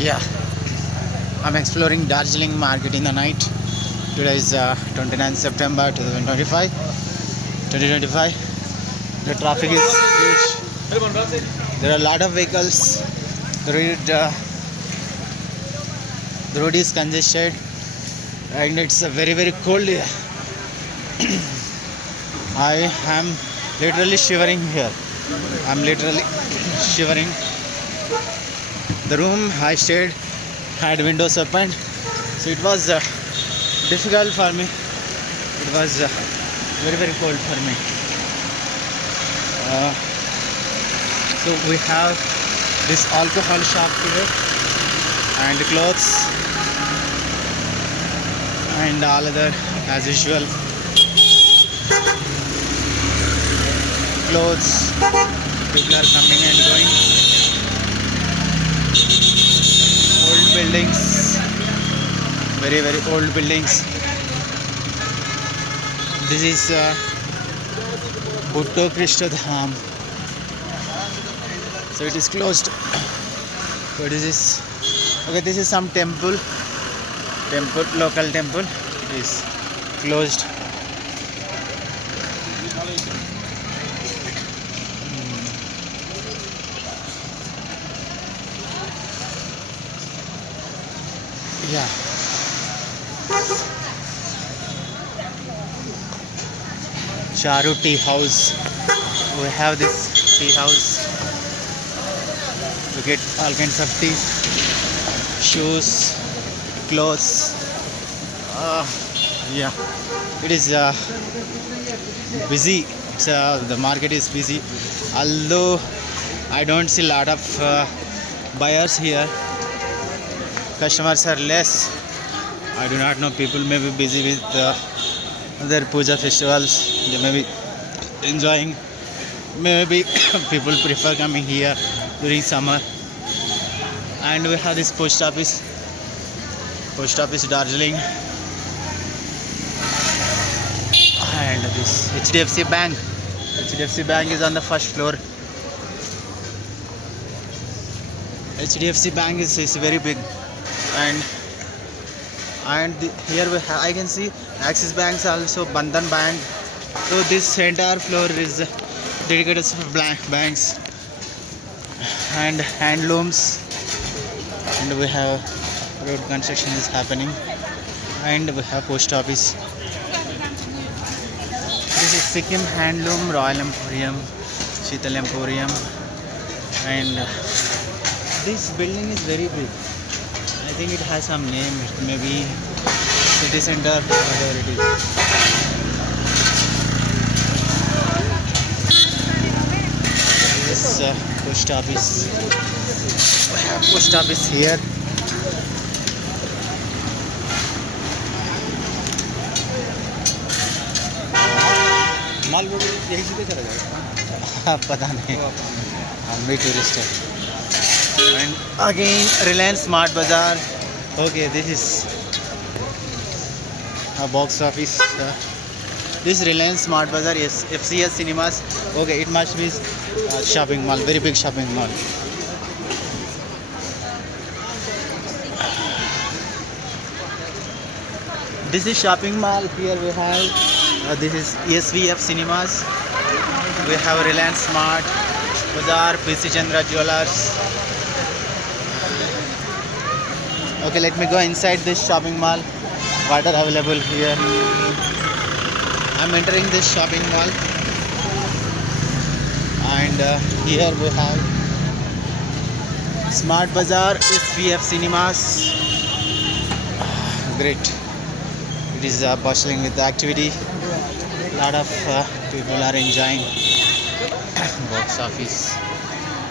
Yeah, I'm exploring Darjeeling market in the night. Today is 29th September 2025. 2025. The traffic is huge. There are a lot of vehicles. The road is congested and it's very cold here. I am literally shivering here. I'm literally shivering. The room I stayed had windows open, so it was difficult for me. It was very cold for me. So we have this alcohol shop here and clothes and all other as usual clothes. People are coming and going. Old buildings, very old buildings. This is Bhutto Krishna Dham. So it is closed. So this is okay. This is some temple. Local temple is closed. Yeah. Charu tea house. We have this tea house. We get all kinds of tea, shoes, clothes. Yeah, it is busy. The market is busy. Although I don't see a lot of buyers here. Customers are less. I do not know. People may be busy with their puja festivals. They may be enjoying. Maybe people prefer coming here during summer. And we have this post office. Post office Darjeeling. And this HDFC Bank. HDFC Bank is on the first floor. HDFC Bank is very big. Here I can see Axis Banks, also Bandhan Bank. So this entire floor is dedicated to banks and handlooms. And we have road construction is happening. And we have post office. This is Sikkim Handloom, Royal Emporium, Sheetal Emporium. And this building is very big. I think it has some name. It may be city center, whatever it is. This post office. We have post office here. Mall road यही सीधे चला जाएगा. पता नहीं. I'm very tourist. And again Reliance Smart Bazaar. Okay, this is a box office. This Reliance Smart Bazaar is FCS Cinemas. Okay, it must be shopping mall, very big shopping mall. This is shopping mall. Here we have this is ESVF Cinemas. We have Reliance Smart Bazaar, PC Chandra Jewelers. Okay, let me go inside this shopping mall. What are available here? I'm entering this shopping mall, and here we have Smart Bazaar, SVF Cinemas. Great. It is bustling with activity. Lot of people are enjoying. Box office.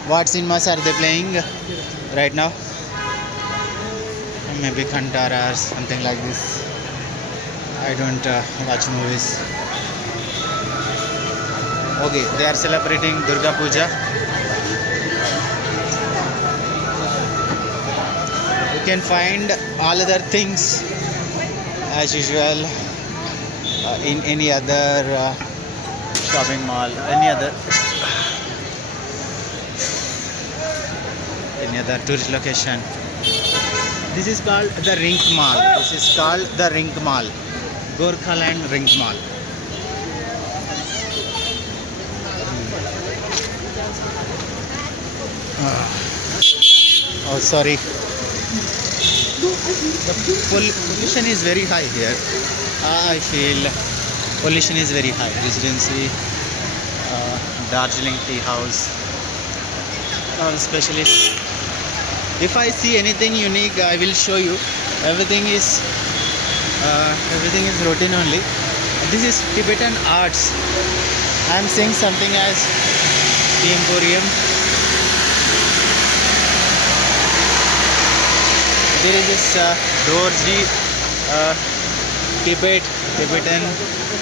What cinemas are they playing right now? Maybe Kantara or something like this. I don't watch movies. Okay, they are celebrating Durga Puja. You can find all other things as usual in any other shopping mall, any other tourist location. This is called the Rink Mall. This is called the Rink Mall. Gorkhaland Rink Mall. Oh, sorry. The pollution is very high here. I feel pollution is very high. Residency, Darjeeling Tea House, especially. If I see anything unique, I will show you. Everything is routine only. This is Tibetan arts. I am seeing something as the Emporium. There is this Dorji Tibetan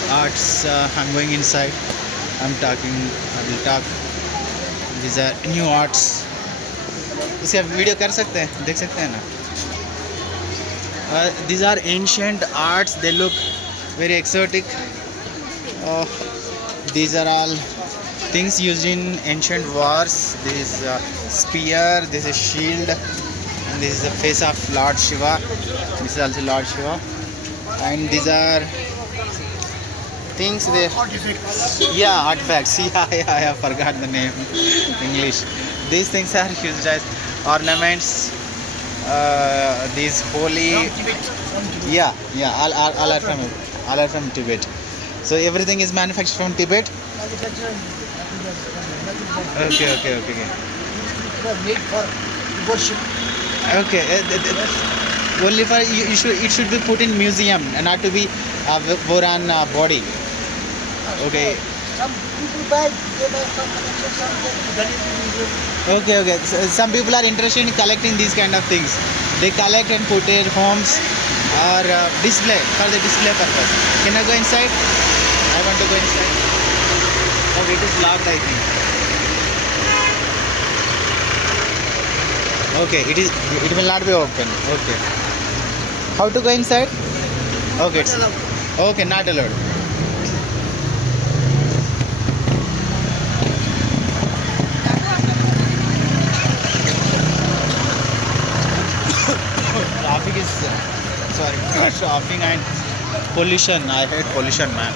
arts. I'm going inside. I will talk. These are new arts. इसका video कर सकते हैं, देख सकते हैं ना. These are ancient arts. They look very exotic. These are all things used in ancient wars. This is a spear. This is shield. And this is the face of Lord Shiva. This is also Lord Shiva. And these are things they. Yeah, artifacts. Yeah, I forgot the name. English. These things are used as ornaments. These holy. Yeah. All are from Tibet. So everything is manufactured from Tibet. Okay. Made for worship. Okay. Only for it should be put in museum and not to be worn on body. Okay. Some people buy, they buy some collection, some they donate to museum. Okay. So, some people are interested in collecting these kind of things. They collect and put in homes or display for the display purpose. Can I go inside? I want to go inside. Okay, it is locked, I think. Okay, it will not be open. Okay. How to go inside? Okay, okay, not allowed. Traffic is traffic and pollution. I hate pollution, man.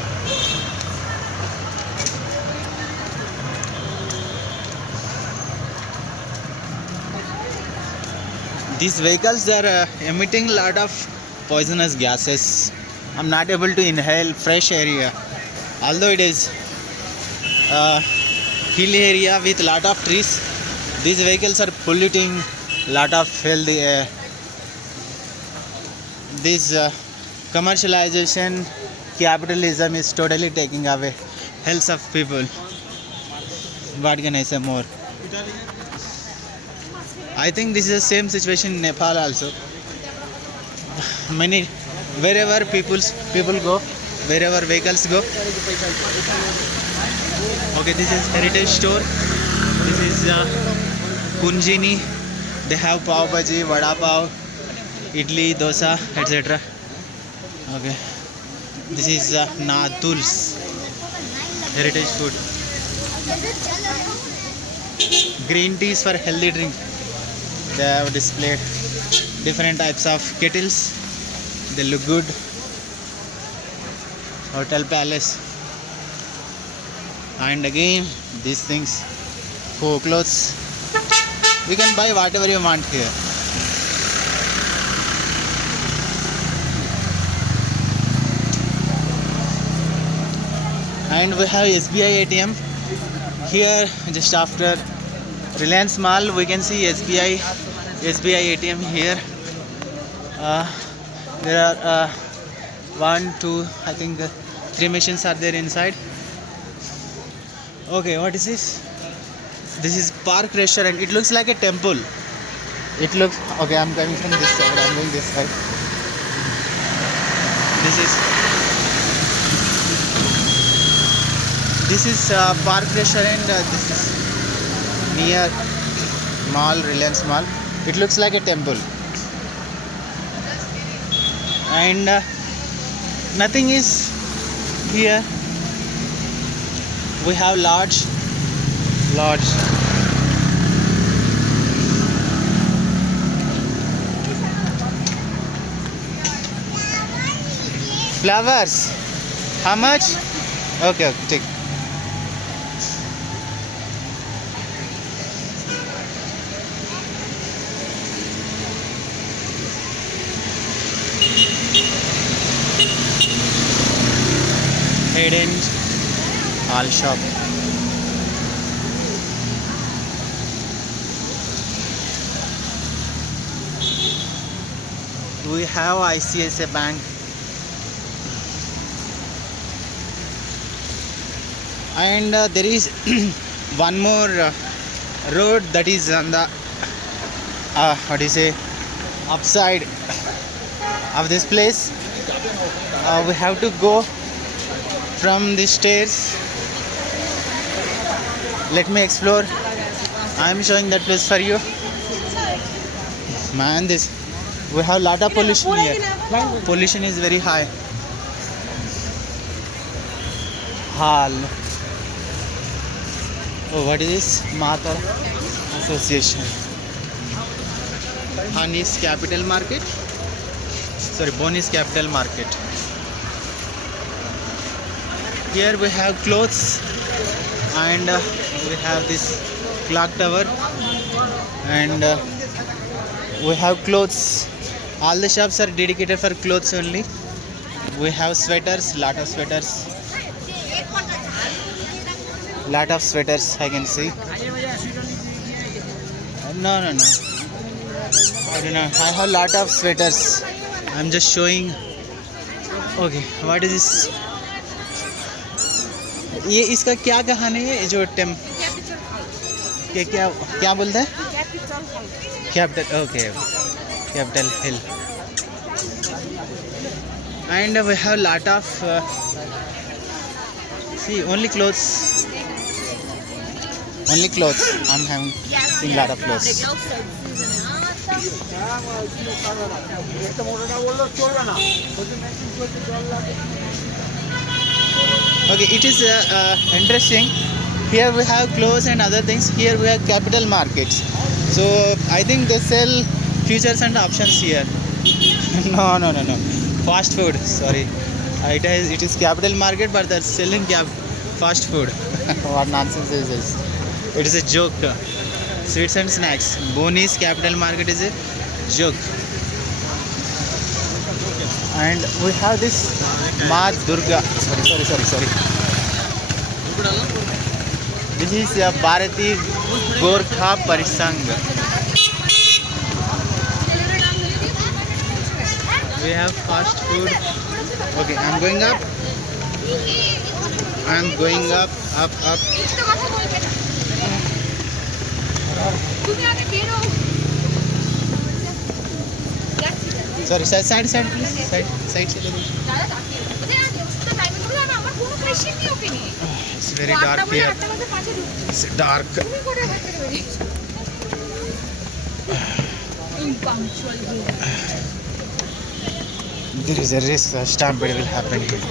These vehicles are emitting a lot of poisonous gases. I'm not able to inhale fresh area, although it is hilly area with lot of trees. These vehicles are polluting lot of healthy air. This commercialization, capitalism is totally taking away health of people. What can I say more? I think this is the same situation in Nepal also. Wherever people go, wherever vehicles go. Okay, this is heritage store. This is Kunjini. They have pav bhaji, vada pav, idli, dosa, etc. Okay, this is Natul's heritage food. Green teas for healthy drink. They have displayed different types of kettles. They look good. Hotel Palace. And again these things, clothes. You can buy whatever you want here. And we have SBI ATM here just after Reliance Mall. We can see SBI ATM here. There are 1, 2, I think 3 machines are there inside. Okay, what is this? This is Park Restaurant. It looks like a temple. It looks okay. I'm coming from this side. I'm going this side. This is Park Restaurant. This is near mall, Reliance Mall. It looks like a temple. And nothing is here. We have lodge. Flowers. How much? Okay, okay, take. Hidden all shop. We have ICICI Bank. And there is one more road that is on the what do you say, upside of this place. We have to go from the stairs. Let me explore. I am showing that place for you. Man, this we have lot of pollution here. Pollution is very high. Hall. Oh, what is this? Mata Association. Hanis Capital Market. Sorry, Bonis Capital Market. Here we have clothes, and we have this clock tower, and we have clothes. All the shops are dedicated for clothes only. We have sweaters, lot of sweaters. Lot of sweaters I can see. No. I don't know. I have lot of sweaters. I'm just showing. Okay, what is this? ये इसका क्या कहानी है जो टेम के क्या क्या बोलते हैं? Capital. Okay, Capitol Hill. And we have lot of see only clothes. Only clothes. I'm having seen lot of clothes. Okay, it is interesting. Here we have clothes and other things. Here we have capital markets. So I think they sell futures and options here. No. Fast food. Sorry. It is capital market, but they're selling fast food. What nonsense is this? It is a joke. Sweets and snacks. Bonis Capital Market is a joke. And we have this Ma Durga. Sorry. This is a Bharati Gorkha Parisang. We have fast food. Okay, I'm going up. Up. Sorry, side please. Side. It's very dark here. It's dark. There is a risk a stampede will happen here.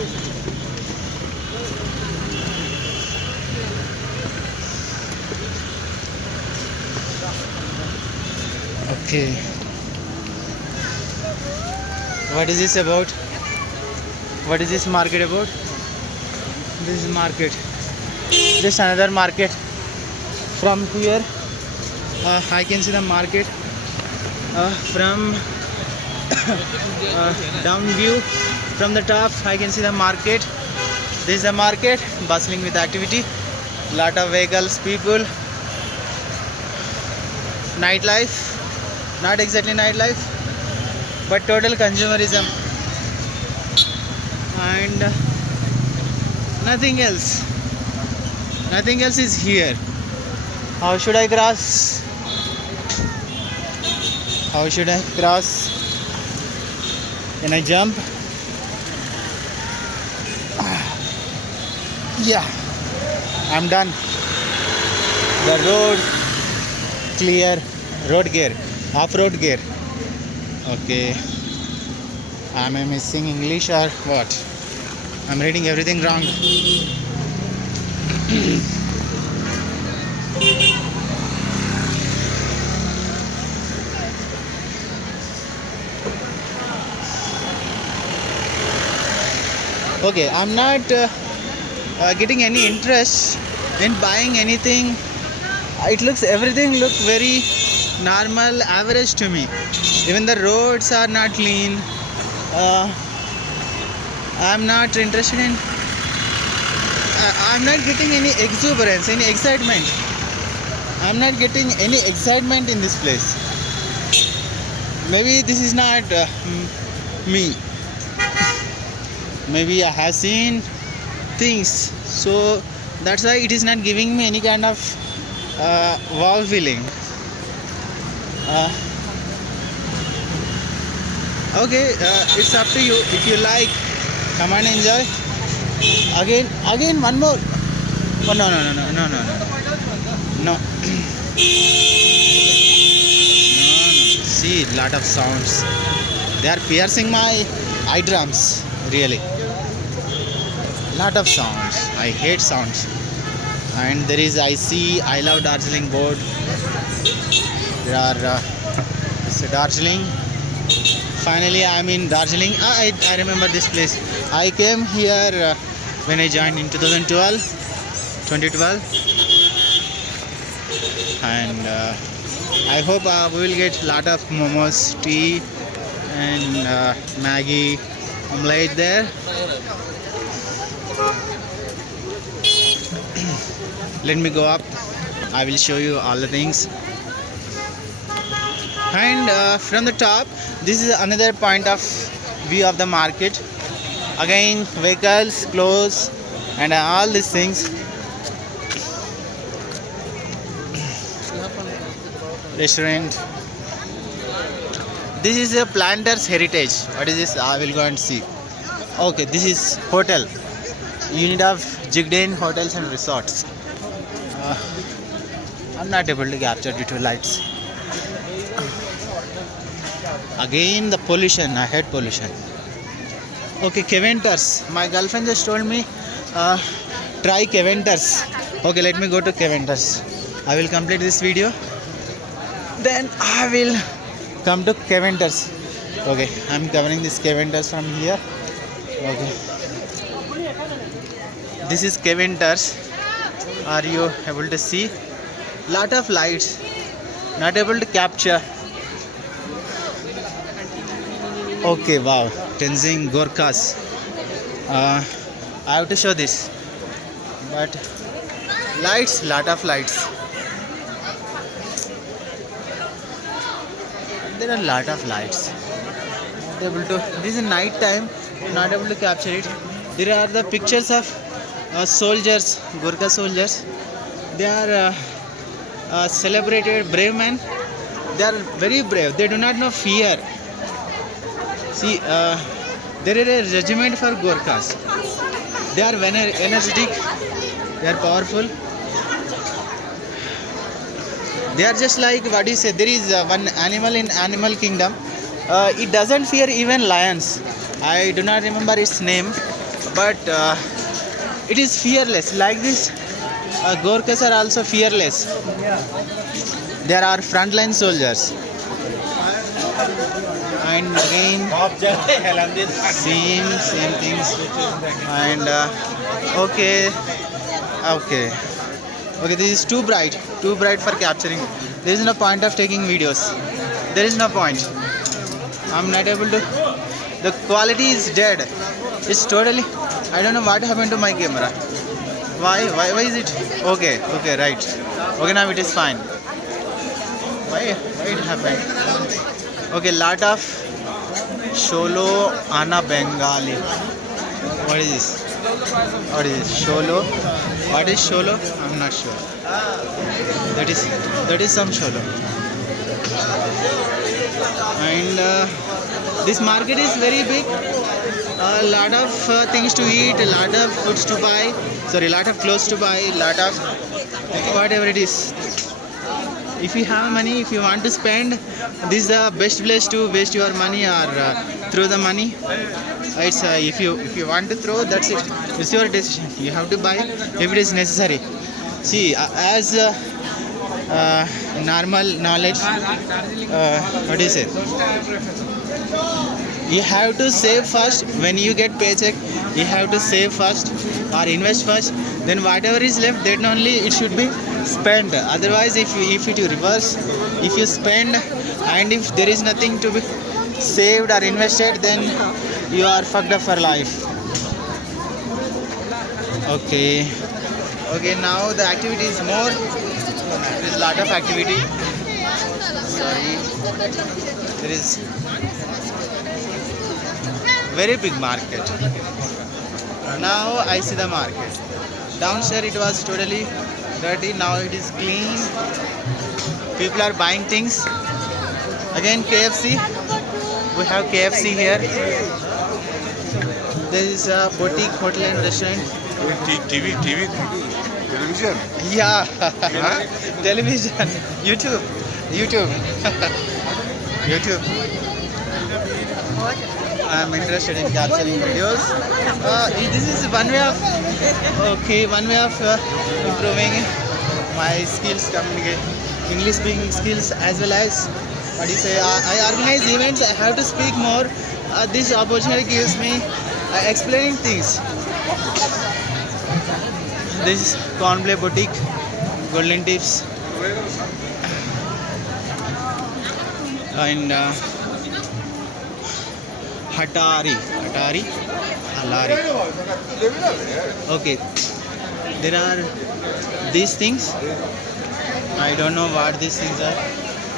Okay. What is this about? What is this market about? This is market. Just another market. From here, I can see the market. From down view, from the top, I can see the market. This is the market, bustling with activity. Lot of vehicles, people. Nightlife. Not exactly nightlife, but total consumerism and nothing else is here. How should I cross? Can I jump? Yeah, I'm done. The road clear. Road gear. Off-road gear. Okay. Am I missing English or what? I'm reading everything wrong. Okay, I'm not getting any interest in buying anything. It looks, everything look very normal, average to me. Even the roads are not clean. uh, I'm not interested in, I'm not getting any exuberance, any excitement. I'm not getting any excitement in this place. Maybe this is not me. Maybe I have seen things, so that's why it is not giving me any kind of wow feeling. uh, okay, it's up to you. If you like, come and enjoy. Again one more. Oh, no. No. See, lot of sounds. They are piercing my eardrums. Really, lot of sounds. I hate sounds. And there is, I see, I love Darjeeling board. There are it's a Darjeeling. Finally, I'm in Darjeeling. I remember this place. I came here when I joined in 2012, and I hope we will get lot of momos, tea, and Maggie, omelette there. Let me go up. I will show you all the things. And from the top, this is another point of view of the market. Again, vehicles, clothes, and all these things. Restaurant. This is a planter's heritage. What is this? I will go and see. Okay, this is hotel. Unit of Jigden Hotels and Resorts. I'm not able to capture due to lights. Again, the pollution. I hate pollution. Okay, Keventers. My girlfriend just told me try Keventers. Okay, let me go to Keventers. I will complete this video. Then I will come to Keventers. Okay, I'm covering this Keventers from here. Okay. This is Keventers. Are you able to see? Lot of lights. Not able to capture. Okay, wow. Tenzing Gorkhas. I have to show this. But lights, lot of lights. There are a lot of lights. Not able to. This is night time. Not able to capture it. There are the pictures of soldiers, Gorkha soldiers. They are celebrated brave men. They are very brave. They do not know fear. See, there is a regiment for Gorkhas. They are energetic. They are powerful. They are just like, what do you say? There is one animal in Animal Kingdom. It doesn't fear even lions. I do not remember its name, but it is fearless. Like this, Gorkhas are also fearless. There are frontline soldiers. And again, same things. And okay. This is too bright for capturing. There is no point of taking videos. There is no point. I'm not able to. The quality is dead. It's totally. I don't know what happened to my camera. Why is it? Okay, right. Okay, now it is fine. Why it happened? Okay, lot of Sholo Ana Bengali. What is this? Sholo? What is Sholo? I'm not sure. That is some Sholo. And this market is very big. A lot of things to eat, a lot of foods to buy. Sorry, a lot of clothes to buy, a lot of whatever it is. If you have money, if you want to spend, this is the best place to waste your money or throw the money. It's if you want to throw, that's it. It's your decision. You have to buy if it is necessary. See, as normal knowledge, what do you say? You have to save first. When you get paycheck, you have to save first or invest first. Then whatever is left, then only it should be spent. Otherwise, if it you reverse, if you spend and if there is nothing to be saved or invested, then you are fucked up for life. Okay. Okay. Now the activity is more. There is a lot of activity. Sorry. There is very big market. Now I see the market. Downstairs it was totally dirty. Now it is clean. People are buying things. Again KFC. We have KFC here. There is a boutique hotel and restaurant. TV, television. Yeah. Television. YouTube. YouTube. I'm interested in capturing videos. This is one way of improving my skills, English speaking skills, as well as what do you say? I organize events. I have to speak more. This opportunity gives me explaining things. This is Cornplay Boutique, Golden Tips, and Hatari. Okay, there are these things. I don't know what these things are.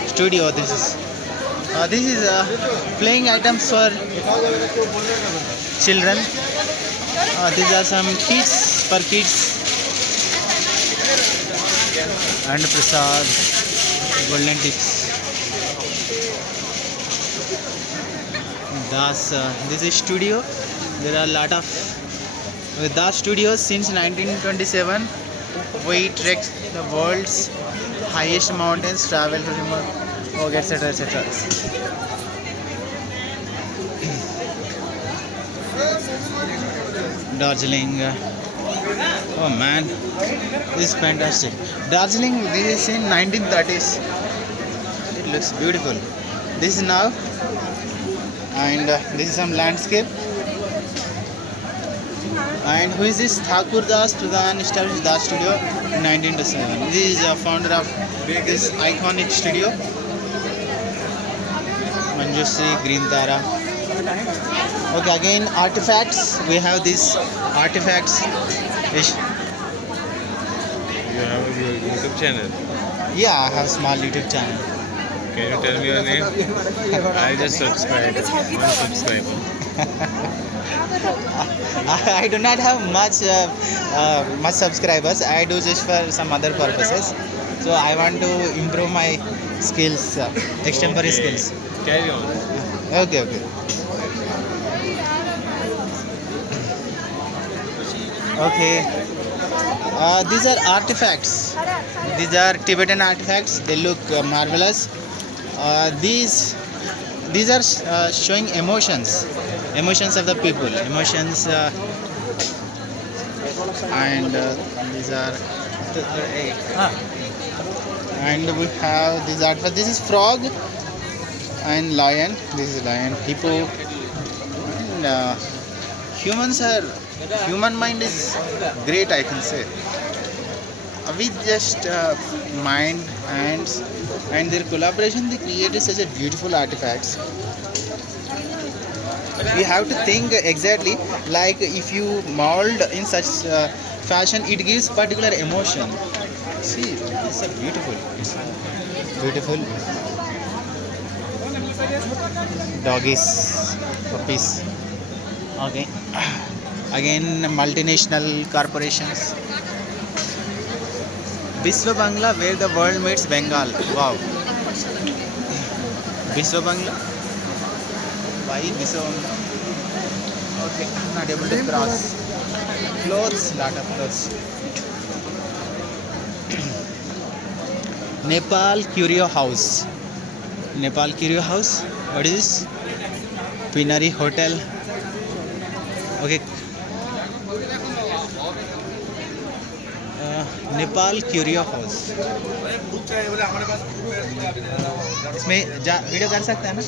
Studio. This is playing items for children. These are some kits for kids. And Prasad, Golden Tips. This is studio. There are a lot of Das Studios since 1927. We trek the world's highest mountains, travel to remote, etc. etc. Darjeeling. Oh man, this is fantastic. Darjeeling, this is in 1930s. It looks beautiful. This is now, and this is some landscape. And who is this? Thakur Das Pradhan established Das Studio in 1927. This is a founder of this iconic studio. Manjushri, Green Tara. Okay, again artifacts. We have these artifacts. You have your YouTube channel. Yeah, I have small YouTube channel. Can you tell me your name? I just subscribed. One subscriber. I do not have much subscribers. I do just for some other purposes. So I want to improve my skills, extempore skills. Carry on. Okay. Okay. These are artifacts. These are Tibetan artifacts. They look marvelous. These are showing emotions of the people, emotions, and these are. And we have these artifacts. This is frog and lion. This is lion. Hippo. And, human mind is great, I can say. With just mind, hands, and their collaboration, they created such a beautiful artifacts. You have to think exactly, like if you mold in such fashion, it gives particular emotion. See, it's a beautiful doggies, puppies. Okay. Again, multinational corporations. Biswa Bangla, where the world meets Bengal. Wow. Biswa Bangla. Why Biswa Bangla? Okay, not able to cross. Clothes, lot of clothes. Nepal Curio House. What is this? Pinari Hotel. Okay. Nepal curio house. इसमें video कर सकते हैं ना.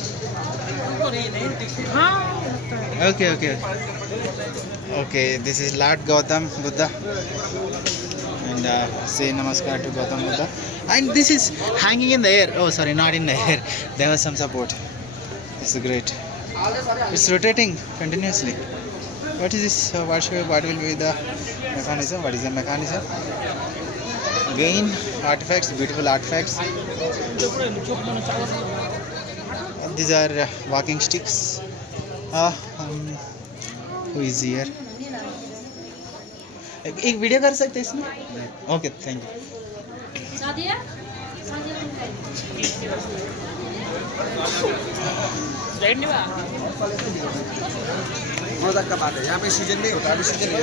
Okay, okay, okay. This is Lord Gautam Buddha, and say namaskar to Gautam Buddha. And this is hanging in the air. Oh, sorry, not in the air. There was some support. This is great. It's rotating continuously. What is this? What will be the mechanism? What is the mechanism? Again, artifacts, beautiful artifacts. These are walking sticks. Who is here? एक video कर सकते हैं इसमें? Okay, thank you. Product का बात है यहाँ पे सीजन नहीं होता अभी सीजन है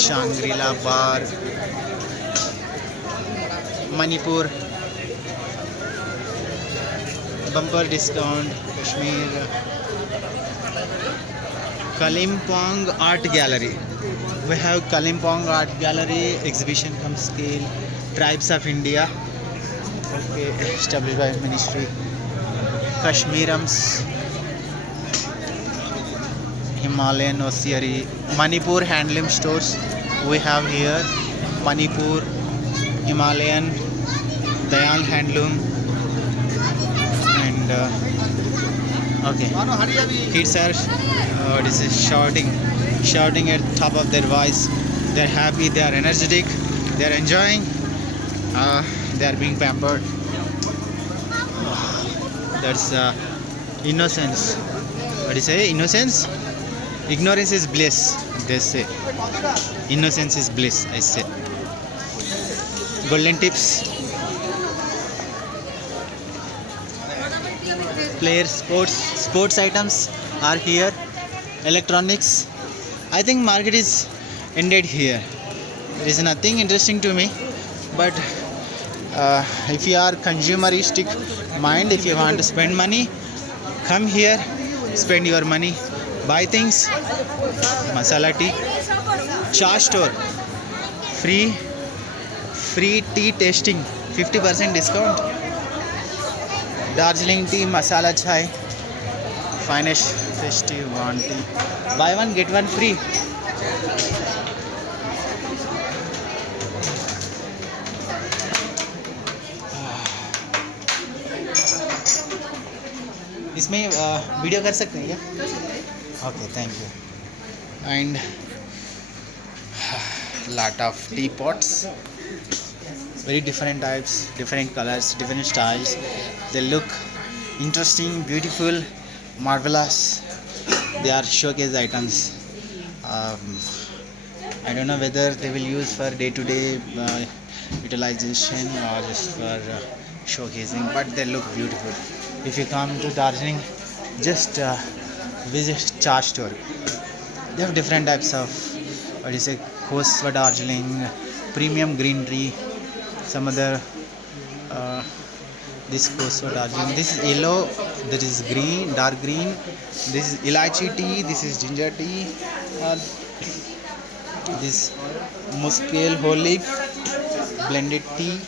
Shangri-La bar, Manipur, bumper discount, Kashmir, Kalimpong Art Gallery. We have Kalimpong Art Gallery, exhibition come scale, Tribes of India. Okay, established by Ministry. Kashmirams, Himalayan ossuary, Manipur handloom stores. We have here Manipur, Himalayan, Dayal handloom, and okay, kids are this is shouting at top of their voice. They're happy, they are energetic, they are enjoying, they are being pampered. That's innocence. What do you say? Innocence? Ignorance is bliss, they say. Innocence is bliss, I say. Golden tips. Players, sports items are here. Electronics. I think market is ended here. There is nothing interesting to me. But if you are consumeristic mind, if you want to spend money, come here, spend your money, buy things. Masala tea, cha store, free tea tasting, 50% discount. Darjeeling tea, masala chai, finest festive one tea. Buy one get one free. इसमें video कर सकते हैं क्या? Okay, thank you. And lot of teapots, very different types, different colors, different styles. They look interesting, beautiful, marvelous. They are showcase items. I don't know whether they will use for day-to-day utilization or just for showcasing, but they look beautiful. If you come to Darjeeling, just visit Cha store. They have different types of, what is it, Khoswa Darjeeling, premium green tea, some other this Khoswa Darjeeling. This is yellow, that is green, dark green. This is elaichi tea, this is ginger tea, this muskel whole leaf blended tea.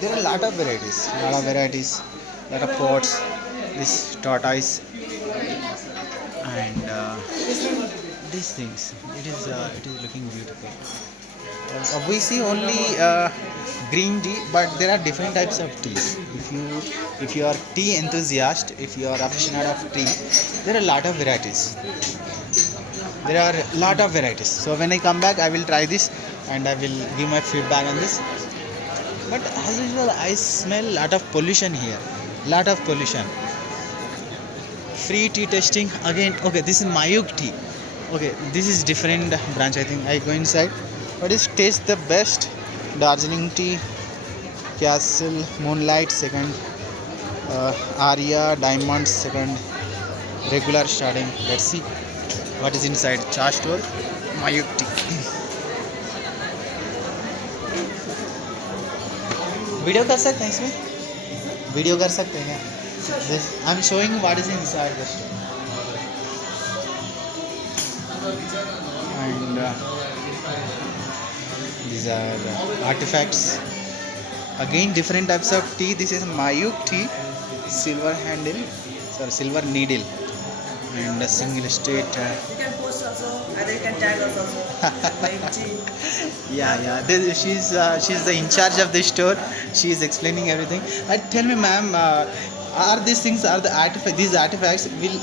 There are a lot of varieties, lot of pots. This tortoise and these things. It is looking beautiful. We see only green tea, but there are different types of teas. If you are tea enthusiast, if you are aficionado of tea, there are a lot of varieties. So when I come back, I will try this and I will give my feedback on this. But as usual, I smell a lot of pollution here. Free tea tasting again. Okay, this is Mayuk tea. Okay, this is different branch. I think I go inside. What is taste the best? Darjeeling tea, Castle, Moonlight second, Arya, Diamond second, regular starting. Let's see what is inside. Cha store, Mayuk tea. Video कर सकते हैं इसमें? Video कर सकते हैं क्या? I am showing what is inside the store. And these are artifacts. Again, different types of tea. This is Mayuk tea. silver handle, sorry, silver needle, and a single straight. You can post also, either you can tag us also. Like G. Yeah. She's the in charge of the store. She is explaining everything. Tell me, ma'am, are these things are the these artifacts? Will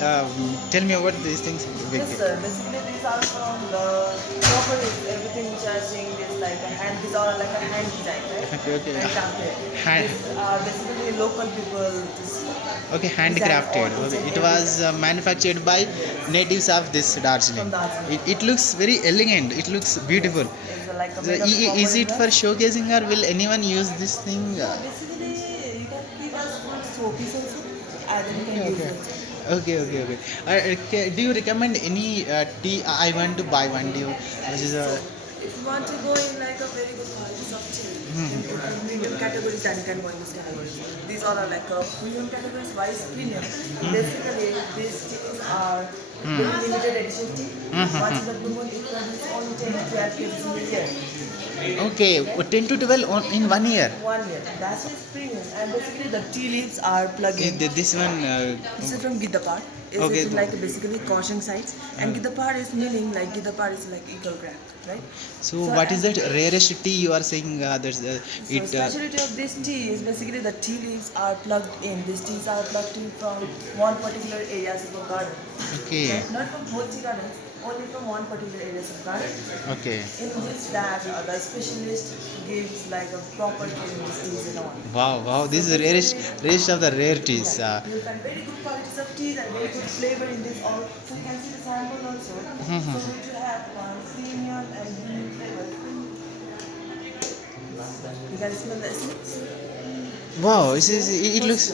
tell me about these things. Yes, sir. Basically, these are from the properties. Everything which I are seeing is like a hand. These are like a hand design, right? Okay. Handcrafted. Hand. These are basically local people. Okay, handcrafted. Design all Okay. each It and was manufactured by natives of this Darjeeling. From Darjeeling. It looks very elegant. It looks beautiful. It's like a So, made of copper is it in for the- showcasing or will anyone use this thing? Basically, you can keep as for showpiece also. Either you can use it. Okay. Do you recommend any tea? I want to buy one. Do you? Which is a. If you want to go in like a very good quality of tea, premium categories, then you can go in this categories. These all are like premium categories. Why is premium? Basically, these teas are very limited edition tea. Once in the blue moon, it produces only 10 to 12 kgs in a year. Okay, 10 to 12 in 1 year. 1 year. That is premium. And basically, the tea leaves are plugged in. This one. This is from Gidapar. Is Okay. it like basically caution sites? And Gidapar is meaning like Gidapar is like eagle crab, right? So what is that rarest tea you are saying? There's So it. specialty of this tea is basically the tea leaves are plugged in. These teas are plugged in from one particular areas of a garden. Okay. Not from whole tea gardens, only from one particular areas of garden. Okay. In which that the specialist gives like a proper care in these teas and all. Wow. This is rarest of the rare teas. You'll find very good qualities of teas and very good flavor in this all. So you can see the sample also. So we do have one premium and unique flavor. You can smell the essence. Wow. It looks.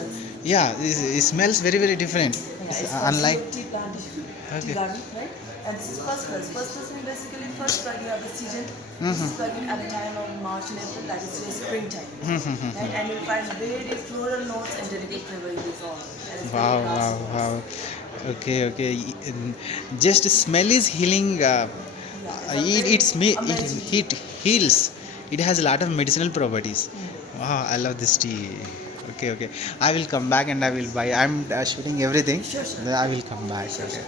Yeah. It smells very different. Yeah, It's it's unlike. tea plant, Okay. tea garden, right? And this is first plus. First plus means basically first plugging of the season. This is plugging at the time of March and April, that is the springtime. Right? And you'll find very floral notes and delicate flavor in this all. And it's very classy. Wow. Okay. Just smell is healing. It heals. It has a lot of medicinal properties. Wow, I love this tea. Okay. I will come back and I will buy. I'm shooting everything. Sure. Then I will come back. Okay.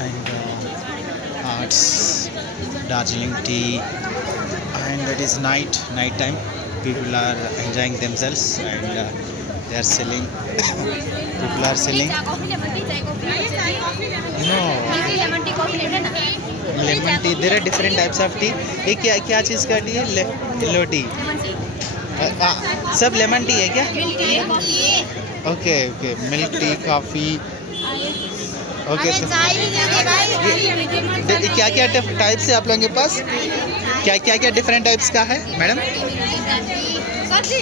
And arts, Darjeeling tea, and it is night time. People are enjoying themselves and they are selling. People are selling. No. Lemon tea. There are different types of tea. ये क्या चीज़ का T है? Yellow tea. सब lemon tea है क्या? Okay. Milk tea, coffee. Okay. क्या types है आप लोगों के पास? क्या डिफरेंट टाइप्स का है madam? Okay.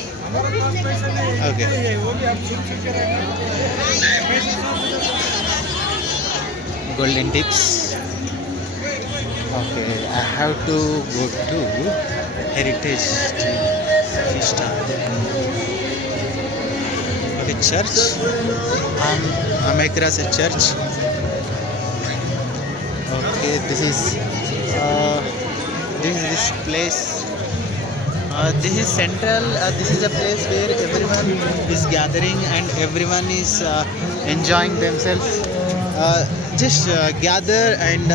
Golden tips. Okay, I have to go to Heritage Vista. Okay, church. I'm across a church. Okay, this is this place. This is central. This is a place where everyone is gathering and everyone is enjoying themselves. Just gather and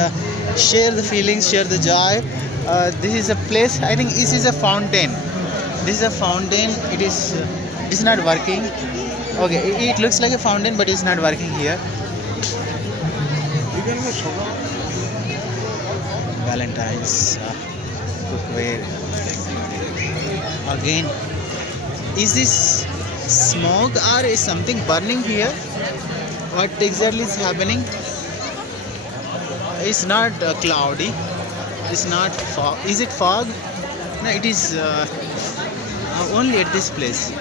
share the feelings, share the joy. This is a place. I think this is a fountain. This is a fountain. It's not working. Okay, it looks like a fountain, but it's not working here. Valentine's cookware. Again, is this smoke or is something burning here? What exactly is happening? It's not cloudy. It's not fog. Is it fog? No, it is only at this place.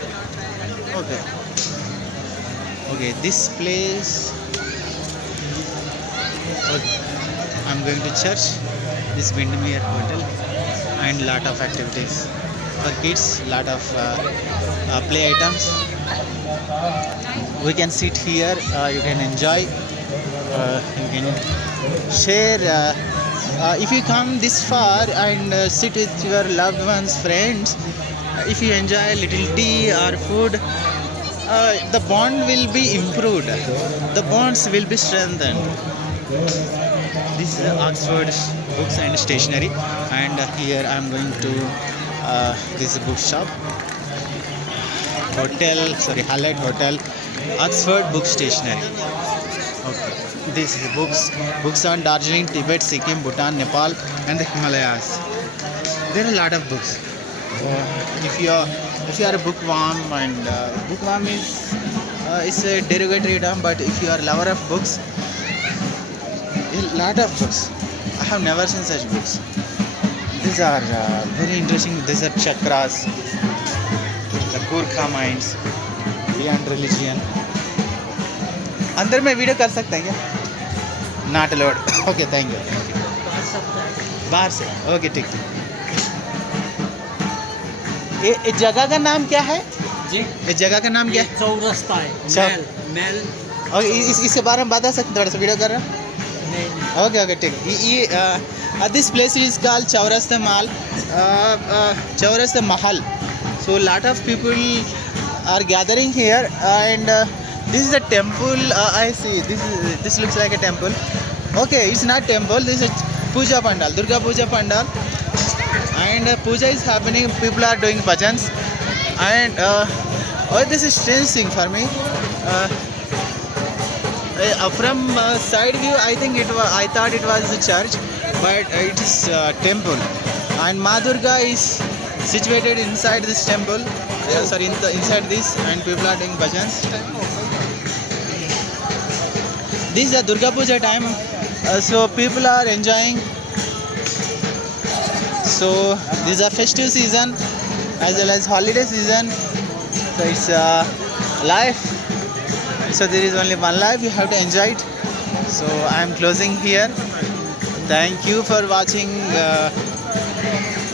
Okay, this place. Okay. I'm going to church. This Windermere Hotel and lot of activities for kids. Lot of play items. We can sit here. You can enjoy. You can share if you come this far and sit with your loved ones, friends, if you enjoy a little tea or food, the bond will be improved, the bonds will be strengthened. This is Oxford Books and Stationery, and here I am going to this bookshop, Highlight Hotel, Oxford Book Stationery. Okay. This is books on Darjeeling, Tibet, Sikkim, Bhutan, Nepal, and the Himalayas. There are a lot of books. If you are a bookworm, and bookworm is a derogatory term, but if you are a lover of books, a lot of books. I have never seen such books. These are very interesting. These are chakras, the Gurkha minds, beyond religion. अंदर में video कर सकते हैं क्या? Not allowed. Okay, thank you. बाहर से. Okay, ठीक. ये जगह का नाम क्या है जी? ये जगह का नाम क्या है? चौरस्ता है. मेल. और इसके बारे में बता सकते? थोड़ा सा वीडियो कर रहा हूँ. नहीं. ओके, ठीक. ये this place is called Chowrasta mall, Chowrasta Mahal. So lot of people are gathering here, and this is a temple. I see. This looks like a temple. Okay, it's not temple. This is puja pandal, Durga Puja pandal, and puja is happening. People are doing bhajans, and this is strange thing for me. From side view, I thought it was a church, but it is a temple, and Ma Durga is situated inside this temple. Inside this, and people are doing bhajans. This is the Durga Puja time, so people are enjoying. So this is a festive season as well as holiday season. So it's life. So there is only one life. You have to enjoy it. So I am closing here. Thank you for watching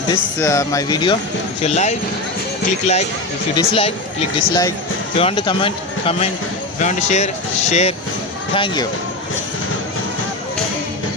this my video. If you like, click like. If you dislike, click dislike. If you want to comment. If you want to share. Thank you.